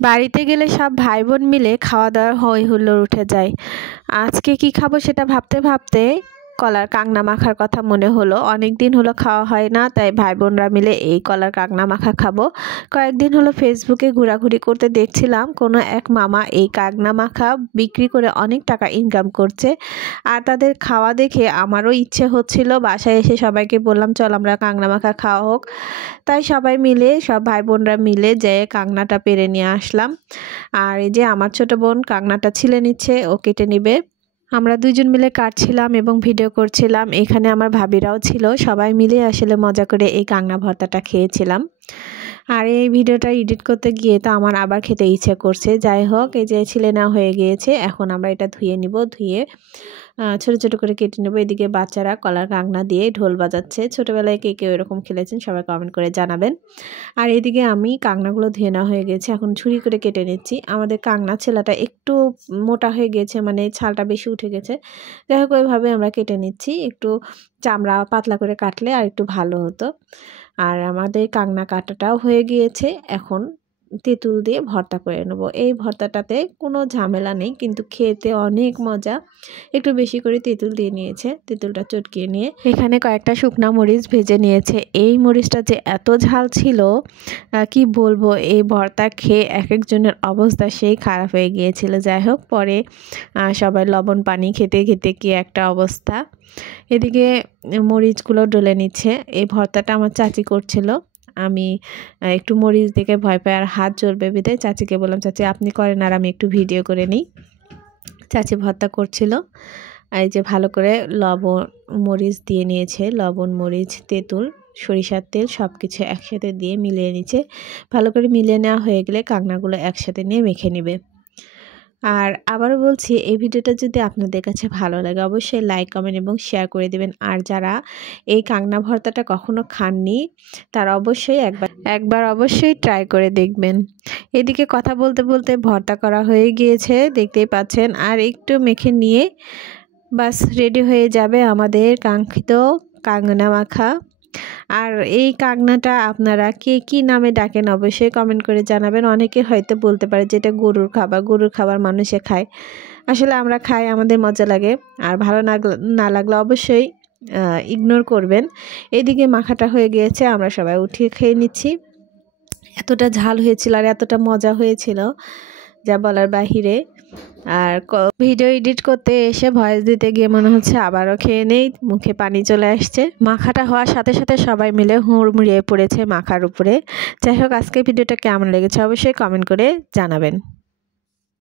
বাড়িতে গেলে সব ভাই বোন মিলে খাওয়া দাওয়ার হই হুল্লোড় উঠে যায়। আজকে কি খাবো সেটা ভাবতে ভাবতে কলার কাঁকনা মাখার কথা মনে হলো। অনেক দিন হলো খাওয়া হয় না, তাই ভাই বোনরা মিলে এই কলার কাঁকনা মাখা খাবো। কয়েকদিন হলো ফেসবুকে ঘোরাঘুরি করতে দেখছিলাম কোনো এক মামা এই কাঁকনা মাখা বিক্রি করে অনেক টাকা ইনকাম করছে। আর তাদের খাওয়া দেখে আমারও ইচ্ছে হচ্ছিল। বাসায় এসে সবাইকে বললাম, চল আমরা কাঁকনা মাখা খাওয়া হোক। তাই সবাই মিলে, সব ভাই বোনরা মিলে যেয়ে কাঁকনাটা পেড়ে নিয়ে আসলাম। আর এই যে আমার ছোট বোন কাঁকনাটা ছিলে নিচ্ছে, ও কেটে নিবে। আমরা দুইজন মিলে কাটছিলাম এবং ভিডিও করছিলাম। এখানে আমার ভাবিরাও ছিল। সবাই মিলে আসলে মজা করে এই কাঁকনা ভর্তাটা খেয়েছিলাম। আর এই ভিডিওটা এডিট করতে গিয়ে তো আমার আবার খেতে ইচ্ছে করছে। যাই হোক, এই যে ছিলে নেওয়া হয়ে গিয়েছে। এখন আমরা এটা ধুয়ে নিব। ধুয়ে ছোট ছোট করে কেটে নেব। এদিকে বাচ্চারা কলার কাঁকনা দিয়ে ঢোল বাজাচ্ছে। ছোটোবেলায় কে কেউ এরকম খেলেছেন সবাই কমেন্ট করে জানাবেন। আর এদিকে আমি কাঁকনাগুলো ধুয়ে নেওয়া হয়ে গেছে, এখন ছুরি করে কেটে নিচ্ছি। আমাদের কাঁকনা ছেলাটা একটু মোটা হয়ে গেছে, মানে ছালটা বেশি উঠে গেছে। যাই হোক, ওইভাবে আমরা কেটে নিচ্ছি। একটু চামড়া পাতলা করে কাটলে আর একটু ভালো হতো। আর আমাদের কাঁকনা কাটাটাও হয়ে গিয়েছে। এখন তেঁতুল দিয়ে ভর্তা করে নেব। এই ভর্তাটাতে কোনো ঝামেলা নেই, কিন্তু খেতে অনেক মজা। একটু বেশি করে তেঁতুল দিয়ে নিয়েছে, তেঁতুলটা চটকিয়ে নিয়ে এখানে কয়েকটা শুকনা মরিচ ভেজে নিয়েছে। এই মরিচটা যে এত ঝাল ছিল কি বলবো, এই ভর্তা খেয়ে এক একজনের অবস্থা সেই খারাপ হয়ে গিয়েছিল। যাই হোক, পরে সবাই লবণ পানি খেতে খেতে কি একটা অবস্থা। এদিকে মরিচগুলো ডলে নিচ্ছে। এই ভর্তাটা আমার চাচি করছিল। আমি একটু মরিচ দেখে ভয় পাই আর হাত জ্বলবে বিধায় চাচিকে বললাম, চাচি আপনি করেন আর আমি একটু ভিডিও করে নিই। চাচি ভর্তা করছিল। এই যে ভালো করে লবণ মরিচ দিয়ে নিয়েছে, লবণ মরিচ তেঁতুল সরিষার তেল সব কিছু একসাথে দিয়ে মিলিয়ে নিচ্ছে। ভালো করে মিলিয়ে নেওয়া হয়ে গেলে কাঁকনাগুলো একসাথে নিয়ে মেখে নেবে। আর আবারও বলছি, এই ভিডিওটা যদি আপনাদের কাছে ভালো লাগে অবশ্যই লাইক কমেন্ট এবং শেয়ার করে দেবেন। আর যারা এই কাঁকনা ভর্তাটা কখনো খাননি তারা অবশ্যই একবার অবশ্যই ট্রাই করে দেখবেন। এদিকে কথা বলতে বলতে ভর্তা করা হয়ে গিয়েছে, দেখতেই পাচ্ছেন। আর একটু মেখে নিয়ে বাস রেডি হয়ে যাবে আমাদের কাঙ্ক্ষিত কাঁকনা মাখা। আর এই কাঁকনাটা আপনারা কে কী নামে ডাকেন অবশ্যই কমেন্ট করে জানাবেন। অনেকে হয়তো বলতে পারে যে এটা গরুর খাবার মানুষে খায়। আসলে আমরা খাই, আমাদের মজা লাগে। আর ভালো না লাগলে অবশ্যই ইগনোর করবেন। এদিকে মাখাটা হয়ে গিয়েছে, আমরা সবাই উঠিয়ে খেয়ে নিচ্ছি। এতটা ঝাল হয়েছিল আর এতটা মজা হয়েছিল যা বলার বাহিরে। আর ভিডিও এডিট করতে এসে ভয়েস দিতে গিয়ে মনে হচ্ছে আবারও খেয়ে নেই, মুখে পানি চলে আসছে। মাখাটা হওয়ার সাথে সাথে সবাই মিলে হুড়মুড়িয়ে পড়েছে মাখার উপরে। যাই হোক, আজকে ভিডিওটা কেমন লেগেছে অবশ্যই কমেন্ট করে জানাবেন।